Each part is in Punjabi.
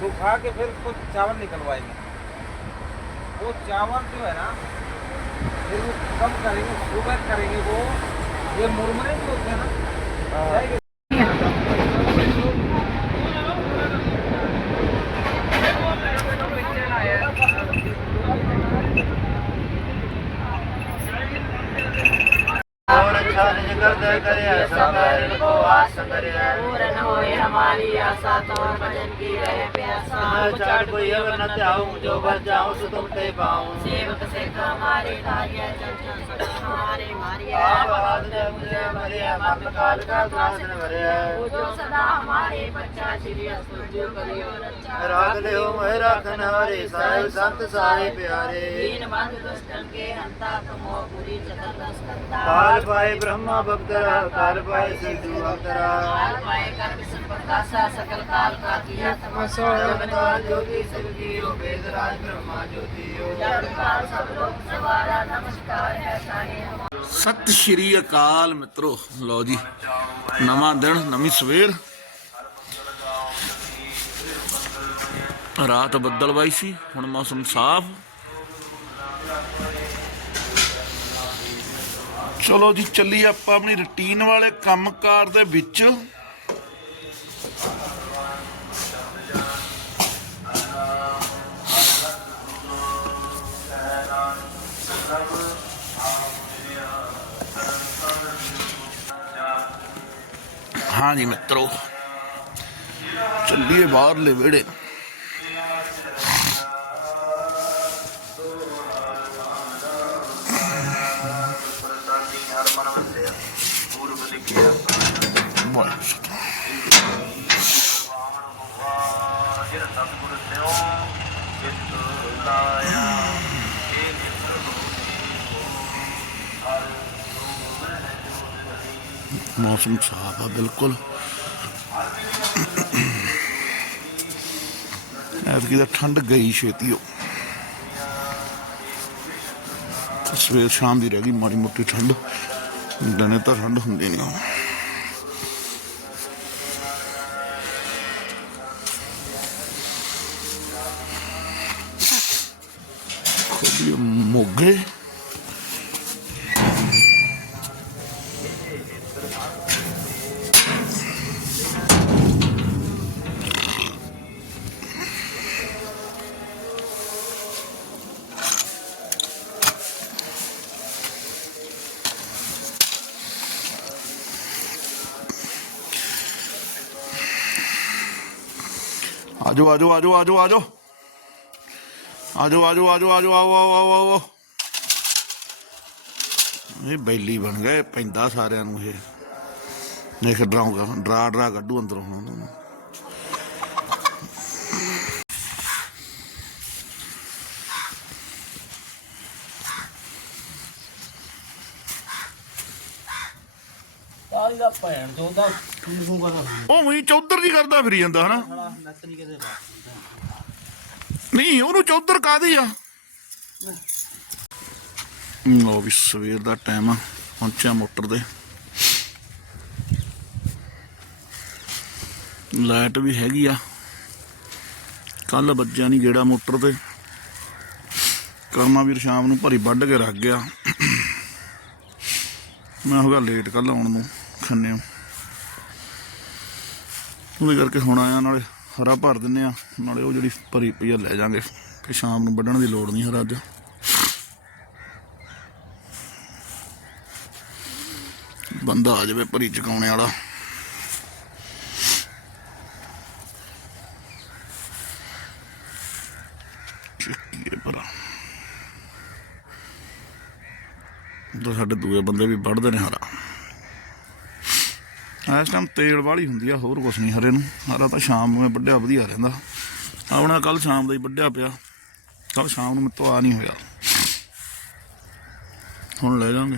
सुखा के फिर कुछ चावल निकलवाएँगे। वो चावल जो है ना फिर वो कम करेंगे शुगर करेंगे वो ये मुरमुरे जो होते हैं ना और अच्छा निज कर करे सबको आस करे। पूर्ण ਹੋਏ ਹਮਾਰੀ ਆਸਾ ਤੋਰ ਭਜਨ ਕੀ ਰਹਿ ਪਿਆਸਾ। ਨਾ ਚਾੜ ਕੋਈ ਅਵਰ ਨ ਧਿਆਉ ਜੋ ਵਰ ਜਾਉ ਸੋ ਤੁਮ ਤੇ ਪਾਉ। ਸੇਵਕ ਸੇਖ ਹਮਾਰੇ ਕਾਰਿਆ ਜਨ ਜਨ ਸਦਾ। ਹਮਾਰੇ ਮਾਰਿਆ। ਆਪ ਹਾਥ ਨੇ ਮੁਝੇ ਮਰਿਆ ਮਰਨ ਕਾਲ ਕਾ ਤਰਾਸਨ ਵਰਿਆ। ਉਹ ਜੋ ਸਦਾ ਹਮਾਰੇ ਬੱਚਾ ਸ੍ਰੀ ਅਸਤੁਜੋ ਕਰਿਓ ਰੱਛਾ ਰਾਗ ਲਿਓ ਮਹਿ ਰਾਖਨ ਹਰੇ ਸਾਹਿਬ ਸੰਤ ਸਾਰੇ ਪਿਆਰੇ। ਦੀਨ ਬੰਦ ਦੁਸ਼ਟਨ ਕੇ ਹੰਤਾ ਤਮੋ ਪੂਰੀ ਚਤਰ ਦਸਤਾ ਕਾਲ ਪਾਏ ਬ੍ਰਹਮਾ ਭਗਤਰਾ ਕਾਲ ਪਾਏ ਸਿੱਧੂ ਭਗਤਰਾ ਕਾਲ ਪਾਏ ਕਰ विष्णु प्रकाशा सकल काल का किया तमसा जगतार ज्योति शिव की हो वेदराज ब्रह्मा ज्योति हो जड़ काल सब लोग सवारा नमस्कार है सारे हमारे ਸਤਿ ਸ਼੍ਰੀ ਅਕਾਲ ਮਿੱਤਰੋ ਲਓ ਜੀ ਨਵਾਂ ਦਿਨ ਨਵੀਂ ਸਵੇਰ ਰਾਤ ਬੱਦਲਵਾਈ ਸੀ ਹੁਣ ਮੌਸਮ ਸਾਫ਼ ਚਲੋ ਜੀ ਚੱਲੀ ਆਪਾਂ ਆਪਣੀ ਰੁਟੀਨ ਵਾਲੇ ਕੰਮਕਾਰ ਦੇ ਵਿੱਚ हाँ जी मित्रों चलिए बाहर ले बेड़े ਮੌਸਮ ਸਾਫ਼ ਆ, ਬਿਲਕੁਲ। ਐਤਕੀ ਤਾਂ ਠੰਡ ਗਈ ਛੇਤੀ ਉਹ। ਸਵੇਰ ਸ਼ਾਮ ਦੀ ਰਹਿ ਗਈ ਮਾੜੀ ਮੋਟੀ ਠੰਡ। ਦਿਨੇ ਤਾਂ ਠੰਡ ਹੁੰਦੀ ਨਹੀਂ ਖੋਲੀ ਮੋਗੇ। ਆਜੋ ਆਜੋ ਆਜੋ ਆਜੋ ਆਜੋ ਆਜੋ ਆਜੋ ਆਜੋ ਆਜੋ ਆਓ ਆਓ ਆਓ ਆਓ ਇਹ ਬੈਲੀ ਬਣ ਗਏ ਪੈਂਦਾ ਸਾਰਿਆਂ ਨੂੰ ਇਹ ਦੇਖ ਡਰਾਉਂਗਾ ਡਰਾ ਡਰਾ ਕੱਢੂ ਅੰਦਰੋਂ ਹੁਣ ਉਹਨਾਂ ਨੂੰ ਕਾਲੀ ਦਾ ਭੈਣ ਚੋਦਾ? ਤੂੰ ਉਹ ਮਈ ਚੌਧਰ ਜੀ ਕਰਦਾ ਫਿਰੀ ਜਾਂਦਾ, ਹਨਾ? ਨਹੀਂ, ਉਹਨੂੰ ਚੌਧਰ ਕਾਦੀ ਆ? ਲੋ ਵੀ ਸਵੇਰ ਦਾ ਟਾਈਮ ਆ, ਪਹੁੰਚਿਆ ਮੋਟਰ ਦੇ ਲਾਈਟ ਵੀ ਹੈਗੀ ਆ। ਕੱਲ ਬੱਜਿਆ ਨਹੀਂ ਗੇੜਾ ਮੋਟਰ ਤੇ। ਕਰਮਾ ਵੀਰ ਸ਼ਾਮ ਨੂੰ ਭਰੀ ਵੱਢ ਕੇ ਰੱਖ ਗਿਆ। ਮੈਂ ਹੋਗਾ ਲੇਟ ਕੱਲ ਆਉਣ ਨੂੰ। ਖਾਂਦੇ ਹਾਂ। ਉਹਦੇ ਕਰਕੇ ਹੁਣ ਆਇਆ, ਨਾਲੇ ਹਰਾ ਭਰ ਦਿੰਨੇ ਆ ਨਾਲੇ ਉਹ ਜਿਹੜੀ ਭਰੀ ਪਈ ਆ, ਲੈ ਜਾਾਂਗੇ। ਕਿ ਸ਼ਾਮ ਨੂੰ ਵੱਢਣ ਦੀ ਲੋੜ ਨਹੀਂ ਹਰਾ ਅੱਜ। ਬੰਦਾ ਆ ਜਾਵੇ ਭਰੀ ਚਕਾਉਣੇ ਵਾਲਾ। ਚੱਕੀਏ ਭਰਾ। ਦੋ ਸਾਡੇ ਦੂਏ ਬੰਦੇ ਵੀ ਵੱਢਦੇ ਨੇ ਹਰਾ। ਇਸ ਟਾਈਮ ਤੇਲ ਵਾਲੀ ਹੁੰਦੀ ਆ, ਹੋਰ ਕੁਛ ਨਹੀਂ ਹਰੇ ਨੂੰ। ਹਰਾ ਤਾਂ ਸ਼ਾਮ ਨੂੰ ਇਹ ਵੱਢਿਆ ਵਧੀਆ ਰਹਿੰਦਾ। ਆਉਣਾ ਕੱਲ ਸ਼ਾਮ ਦਾ ਹੀ ਵੱਢਿਆ ਪਿਆ। ਕੱਲ ਸ਼ਾਮ ਨੂੰ ਮੇਰੇ ਆ ਨਹੀਂ ਹੋਇਆ। ਹੁਣ ਲੈ ਜਾਵਾਂਗੇ।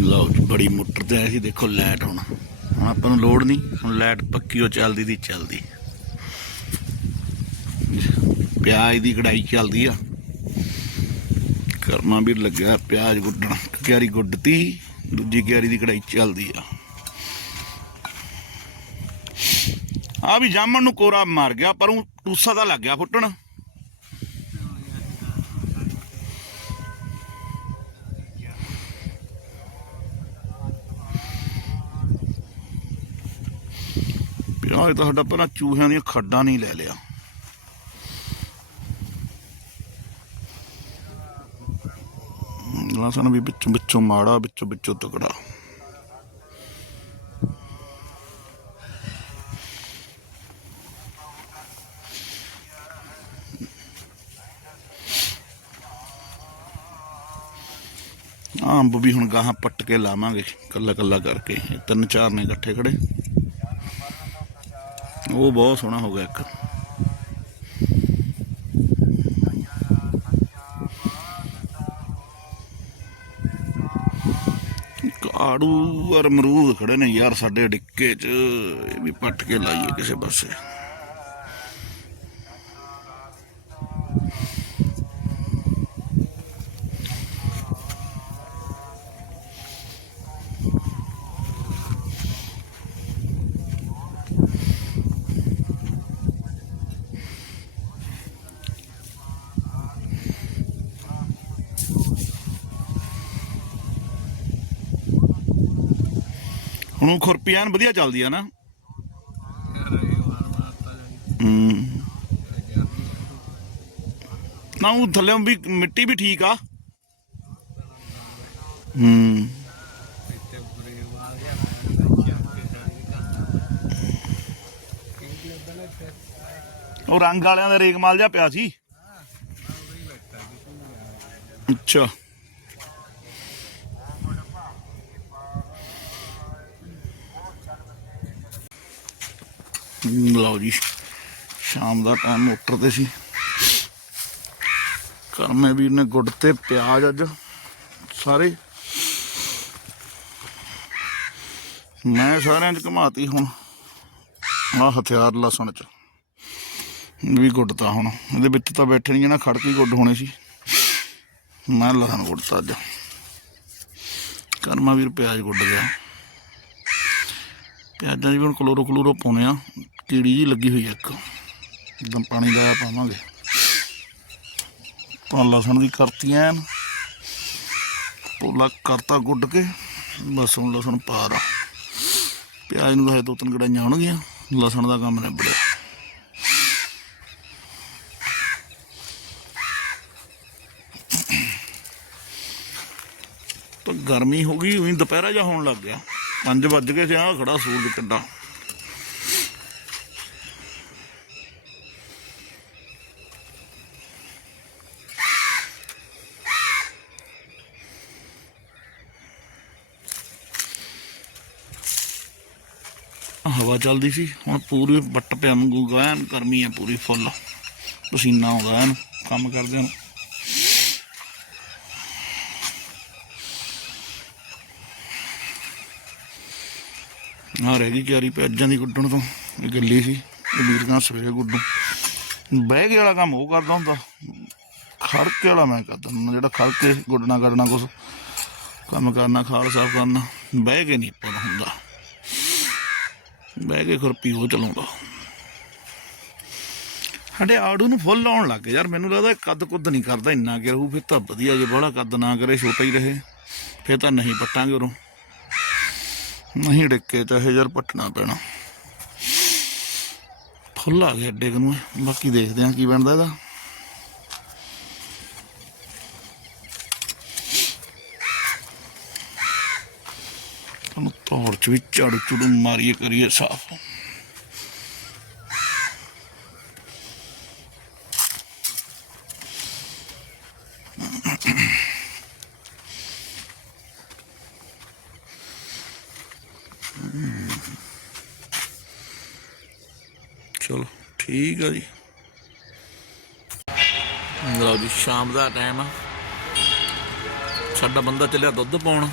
ਲਓ ਬੜੀ ਮੋਟਰ ਤੇ ਆਏ ਸੀ, ਦੇਖੋ ਲਾਈਟ ਹੁਣ। ਹੁਣ ਆਪਾਂ ਨੂੰ ਲੋੜ ਨਹੀਂ, ਹੁਣ ਲਾਈਟ ਪੱਕੀ ਉਹ ਚੱਲਦੀ ਦੀ ਚੱਲਦੀ। ਪਿਆਜ਼ ਦੀ ਕਢਾਈ ਚੱਲਦੀ ਆ। ਕਰਮਾ ਵੀ ਲੱਗਿਆ ਪਿਆਜ਼ ਗੁੱਡਣ ਇੱਕ ਕਿਆਰੀ ਗੁੱਡਤੀ। ਦੂਜੀ ਕਿਆਰੀ ਦੀ ਕਢਾਈ ਚੱਲਦੀ ਆ। ਆ ਵੀ ਜਾਮਣ ਨੂੰ ਕੋਰਾ ਮਾਰ ਗਿਆ, ਪਰ ਉਹ ਟੂਸਾ ਤਾਂ ਲੱਗ ਗਿਆ ਫੁੱਟਣ। ਪਿਆਜ਼ ਤਾਂ ਸਾਡਾ ਪਹਿਲਾਂ ਚੂਹਿਆਂ ਦੀਆਂ ਖੱਡਾਂ ਨਹੀਂ ਲੈ ਲਿਆ। ਲਸਣ ਵੀ ਵਿੱਚੋਂ ਵਿੱਚੋਂ ਮਾੜਾ, ਵਿੱਚੋਂ ਵਿੱਚੋਂ ਤਕੜਾ। ਅੰਬ ਵੀ ਹੁਣ ਗਾਹਾਂ ਪੱਟ ਕੇ ਲਾਵਾਂਗੇ, ਕੱਲਾ ਕੱਲਾ ਕਰਕੇ। ਤਿੰਨ ਚਾਰ ਨੇ ਇਕੱਠੇ ਖੜੇ। ਉਹ ਬਹੁਤ ਸੋਹਣਾ ਹੋ ਗਿਆ ਇੱਕ। ਆੜੂ ਔਰ ਅਮਰੂਦ ਖੜੇ ਨੇ ਯਾਰ ਸਾਡੇ ਡਿੱਕੇ 'ਚ, ਇਹ ਵੀ ਪੱਟ ਕੇ ਲਾਈਏ ਕਿਸੇ ਪਾਸੇ। ਹੁਣ ਉਹ ਖੁਰਪੀ ਐਨ ਵਧੀਆ ਚੱਲਦੀ ਆ ਨਾ। ਹੂੰ। ਨਾ ਉਹ ਥੱਲੇ ਵੀ ਮਿੱਟੀ ਵੀ ਠੀਕ ਆ। ਹੂੰ। ਉਹ ਰੰਗ ਵਾਲਿਆਂ ਦਾ ਰੇਗ ਮਾਲ ਜਿਹਾ ਪਿਆ ਸੀ। ਅੱਛਾ। ਲਓ ਜੀ, ਸ਼ਾਮ ਦਾ ਟਾਈਮ ਮੋਟਰ ਤੇ ਸੀ। ਕਰਮੇ ਵੀਰ ਨੇ ਗੁੱਡ ਤੇ ਪਿਆਜ਼ ਅੱਜ ਸਾਰੇ। ਮੈਂ ਸਾਰਿਆਂ ਚ ਘਮਾਤੀ ਹੁਣ ਆ ਹਥਿਆਰ ਲਸਣ ਚ, ਵੀ ਗੁੱਡਤਾ ਹੁਣ। ਇਹਦੇ ਵਿੱਚ ਤਾਂ ਬੈਠੇ ਨਹੀਂ ਜਣਾ ਖੜ ਕੇ ਗੁੱਡ ਹੋਣੇ ਸੀ। ਮੈਂ ਲਸਣ ਗੁੱਡਤਾ ਅੱਜ। ਕਰਮਾ ਵੀਰ ਪਿਆਜ਼ ਗੁੱਡ ਗਿਆ। ਪਿਆਜ਼ਾਂ 'ਚ ਵੀ ਹੁਣ ਕਲੋਰੋ ਕਲੋਰੋ ਪਾਉਣੇ ਆ, ਕੀੜੀ ਜੀ ਲੱਗੀ ਹੋਈ ਆ ਇੱਕ। ਇਦਾਂ ਪਾਣੀ ਲਾਇਆ ਪਾਵਾਂਗੇ। ਤਾਂ ਲਸਣ ਦੀ ਕਰਤੀ ਐਨ, ਪੋਲਾ ਕਰਤਾ ਗੁੱਡ ਕੇ, ਬਸ ਹੁਣ ਲਸਣ ਪਾ ਰਾ ਪਿਆਜ਼ ਨੂੰ ਤਾਂ ਦੋ ਤਿੰਨ ਗੜਾਈਆਂ ਹੋਣਗੀਆਂ ਲਸਣ ਦਾ ਕੰਮ ਨਿਬੜਿਆ। ਤਾਂ ਗਰਮੀ ਹੋ ਗਈ, ਉਹੀ ਦੁਪਹਿਰਾ ਜਾ ਹੋਣ ਲੱਗ ਗਿਆ। ਪੰਜ ਵੱਜ ਗਏ ਸੀ ਆ ਖੜਾ ਸੂਰਜ ਕਿੱਡਾ। ਹਵਾ ਚੱਲਦੀ ਸੀ, ਹੁਣ ਪੂਰੀ ਵੱਟ ਪਿਆ ਵਾਂਗੂ ਗਾਇਨ, ਗਰਮੀ ਆ ਪੂਰੀ ਫੁੱਲ। ਪਸੀਨਾ ਆਉਂਦਾ ਐਨ, ਕੰਮ ਕਰਦੇ ਨੂੰ ਆ ਰਹਿ ਗਈ ਕਿਆਰੀ ਪੈਜਾਂ ਦੀ ਗੁੱਡਣ ਤੋਂ, ਇਹ ਗੱਲੀ ਸੀ ਇਹ ਵੀਰਾਂ ਸਵੇਰੇ ਗੁੱਡੂ। ਬਹਿ ਕੇ ਵਾਲਾ ਕੰਮ ਉਹ ਕਰਦਾ ਹੁੰਦਾ, ਖੜਕੇ ਵਾਲਾ ਮੈਂ ਕਰਦਾ ਹੁੰਦਾ, ਜਿਹੜਾ ਖੜਕੇ ਗੁੱਡਣਾ ਕਰਨਾ ਕੁਛ, ਕੰਮ ਕਰਨਾ, ਖਾਲ ਸਾਫ਼ ਕਰਨਾ, ਬਹਿ ਕੇ ਨਹੀਂ ਪਰ ਹੁੰਦਾ। ਬਹਿ ਕੇ ਖੁਰਪੀ ਉਹ ਚਲਾਉਂਦਾ। ਸਾਡੇ ਆੜੂ ਨੂੰ ਫੁੱਲ ਲਾਉਣ ਲੱਗ ਗਏ, ਯਾਰ ਮੈਨੂੰ ਲੱਗਦਾ ਕੱਦ ਕੁੱਦ ਨਹੀਂ ਕਰਦਾ, ਇੰਨਾ ਕਿ ਰਹੂ, ਫਿਰ ਤਾਂ ਵਧੀਆ ਜੇ ਬੜਾ ਕੱਦ ਨਾ ਕਰੇ, ਛੋਟਾ ਹੀ ਰਹੇ, ਫਿਰ ਤਾਂ ਨਹੀਂ ਪੱਟਾਂਗੇ ਉਰੋਂ। ਨਹੀਂ ਡਿੱਕੇ ਚਾਹੇ ਯਾਰ ਪੱਟਣਾ ਪੈਣਾ। ਫੁੱਲ ਆ ਗਿਆ ਡਿੱਗ ਨੂੰ। ਬਾਕੀ ਦੇਖਦੇ ਹਾਂ ਕੀ ਬਣਦਾ ਇਹਦਾ। ਤੁਹਾਨੂੰ ਤੋੜ ਚ ਵੀ ਝਾੜੂ ਝੂੜੂ ਮਾਰੀਏ, ਕਰੀਏ ਸਾਫ਼। ਚਲੋ, ਠੀਕ ਆ ਜੀ। ਲਓ ਜੀ, ਸ਼ਾਮ ਦਾ ਟਾਈਮ ਆ। ਸਾਡਾ ਬੰਦਾ ਚੱਲਿਆ ਦੁੱਧ ਪਾਉਣ।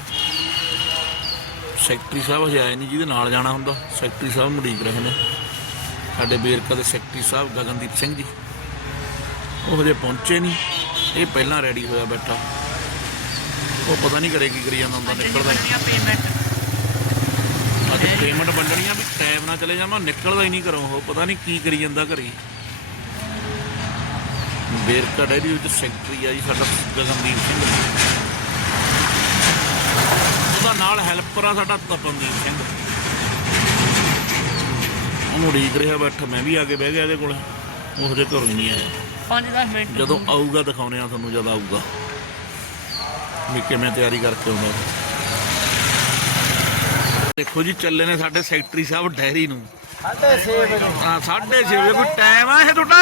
ਸੈਕਟਰੀ ਸਾਹਿਬ ਹਜੇ ਆਏ ਨਹੀਂ ਜਿਹਦੇ ਨਾਲ ਜਾਣਾ ਹੁੰਦਾ। ਸੈਕਟਰੀ ਸਾਹਿਬ ਨੂੰ ਉਡੀਕ ਰਹੇ ਨੇ। ਸਾਡੇ ਬੇਰਕਾ ਦੇ ਸੈਕਟਰੀ ਸਾਹਿਬ ਗਗਨਦੀਪ ਸਿੰਘ ਜੀ। ਉਹ ਹਜੇ ਪਹੁੰਚੇ ਨਹੀਂ ਇਹ ਪਹਿਲਾਂ ਰੈਡੀ ਹੋਇਆ ਬੈਠਾ। ਉਹ ਪਤਾ ਨਹੀਂ ਕਰੇ ਕੀ ਕਰੀ ਜਾਂਦਾ ਹੁੰਦਾ, ਨਿਕਲਦਾ ਪੇਮੈਂਟ ਅੱਜ ਪੇਮੈਂਟ ਵੰਡਣੀ ਆ ਵੀ ਟਾਈਮ ਨਾਲ ਚਲੇ ਜਾਵਾਂ ਨਿਕਲਦਾ ਹੀ ਨਹੀਂ ਘਰੋਂ ਉਹ ਪਤਾ ਨਹੀਂ ਕੀ ਕਰੀ ਜਾਂਦਾ ਘਰੇ। ਬੇਰਕਾ ਡੈਰੀ ਵਿੱਚ ਸੈਕਟਰੀ ਆ ਜੀ ਸਾਡਾ ਗਗਨਦੀਪ ਸਿੰਘ। ਉਹਦਾ ਨਾਲ ਹੈਲਪਰ ਆ ਸਾਡਾ ਤਪਨਦੀਪ ਸਿੰਘ। ਉਹਨੂੰ ਉਡੀਕ ਰਿਹਾ ਬੈਠਾ ਮੈਂ ਵੀ ਆ ਕੇ ਬਹਿ ਗਿਆ ਇਹਦੇ ਕੋਲੇ। ਉਹ ਹਜੇ ਘਰੋਂ ਹੀ ਨਹੀਂ ਆਇਆ। 5-10 ਮਿੰਟ। ਜਦੋਂ ਆਊਗਾ ਦਿਖਾਉਣੇ ਆ ਤੁਹਾਨੂੰ ਜਦ ਆਊਗਾ। ਵੀ ਕਿਵੇਂ ਤਿਆਰੀ ਕਰਕੇ ਆਉਂਦਾ। ਦੇਖੋ ਜੀ ਚੱਲੇ ਨੇ ਸਾਡੇ ਸੈਕਟਰੀ ਸਾਹਿਬ ਡੈਰੀ ਨੂੰ। ਸਾਢੇ ਵਜੇ। ਵਜੇ ਕੋਈ ਟਾਈਮ ਆ ਇਹ ਤੁਹਾਡਾ